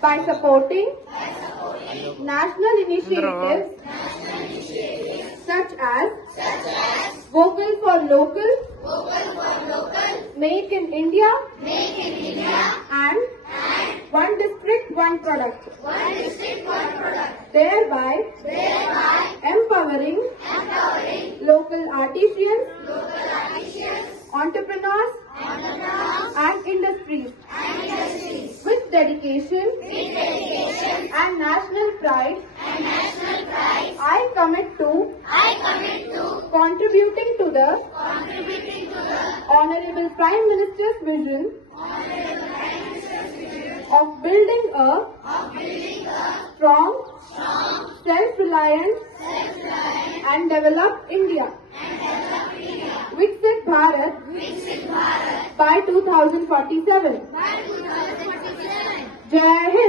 by supporting national initiatives such as Vocal for Local, Make in India, and One District, One Product, thereby empowering local artisans, entrepreneurs, and industries. With dedication and national pride, I commit to contributing to the Honorable Prime Minister's vision of building a strong, self-reliant and developed India. Viksit Bharat by 2047. Jai Hind.